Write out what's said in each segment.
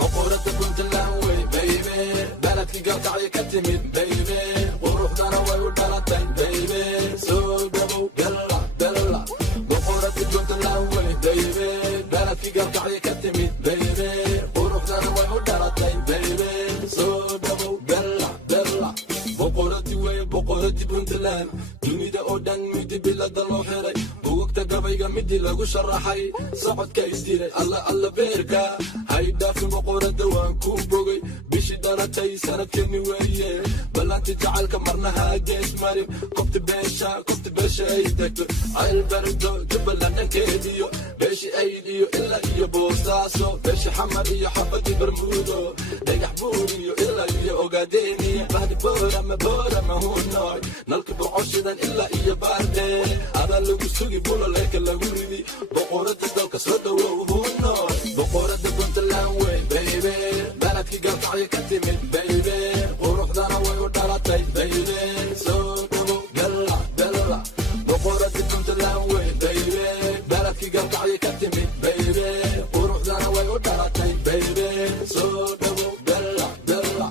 بقولة كنت اللهوي بيبي بلدك قطع يكتمد بيبي وروح دروي والبلدين بيبي سودبو دلع دلع بقولة كنت اللهوي بيبي بلدك قطع يكتمد بيبي وروح دروي والبلدين بيبي سودبو دلع دلع بقولتي وين بقولتي بنتلان dunida oo dhan midi bilada loo xiray bugugta gabayga midi lagu sharaxay socodka isdiray alla beerka hay dhaafin boqorada waan ku bogay bishi dhalatay sanadkani weeye ballanti jacaylka marnaha gees marin qofta beesha ay tagto ayl bardo jubbaland dhankeediyo beeshi aydiyo ilaa iyo boosaaso beeshi xamar iyo xabadi barmuudo dhagax buur iyo ilaa iyo ogaadeeniya bahdi boorama hunoy nalka bocoshidan ilaa iyo baarde adaa lagu sugi bula leeka lagu ridi boqorada dalka soo dhawow hunoy boqorada puntland wey baybe baladkii gaalkacyo ka timid baybe quruxdana way u dhalatay baybe soo dhawow dalla dalla boqorada puntland wey baybe baladkii gaalkacyo ka timid baybe quruxdana way u dhalatay baybe soo dhawow dalla dalla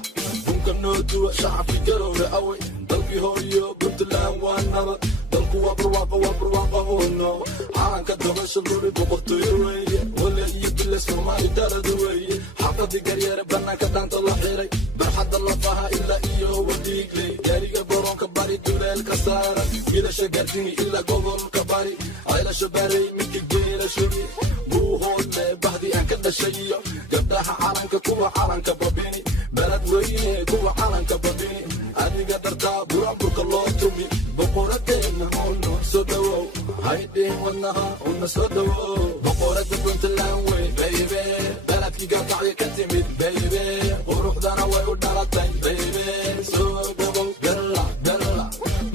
bunka noo duwa shacabki garowga awey dalkii hooyo puntland waa nabad dalku waa barwaaqa huno calanka dogasha luri boqortooyo weeye wale iyo bile soomaali dalada weeye xafadii garyeere banaanka dhaanta la xiray barxadda lafaha ilaa iyo wadiigley gaariga boronka bari duleelka saara wiilasha gaardini ilaa gobolka bari caylasha barey midka geela shugi buuhoodle bahdii aan ka dhashay iyo gabdhaha calanka kuwa calanka babini balad weyne kuwa calanka babini adiga dhartaa buraanburka loo tumi boqoradeena uno soo dhawow haydhiin wadnaha una soo dhawow boqorada puntland wey baybe baladkii gaalkacyo ka timid baybe quruxdana way u dhalatay baybe soo dhawow dalla dalla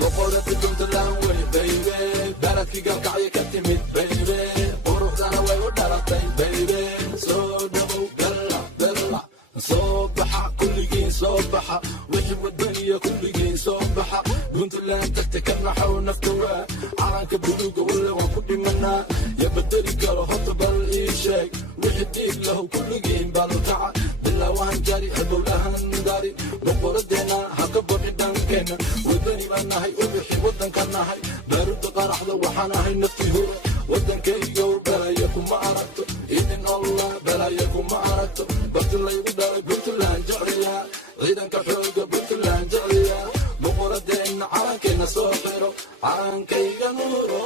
boqorada puntland wey baybe baladkii gaalkacyo ka timid baybe quruxdana way u dhalatay baybe soo dhawow dalla dalla soo baxa kulligiin soo baxa wixii wadaniya kulligiin soo baxa puntland tagta ka naxow naftawa calanka buluuga walla waan ku dhimanaa ya bedeli karo horta bal ii sheeg wixii dhiig lahu kulligiin baalkaca bilaawahan jari hebowlahan dari boqoradeena ha ka baqi dhankeenna wadani baan nahay ubixi waddanka nahay baaruda qaraxda waxaan ahay naftii hura waddankaygow balaya kuma aragto idin allah balaya kuma aragto barti laygu dhalay puntland jecliya ciidanka xooga puntland jecliya boqoradeena calankeena soo xiro calankayga nuuro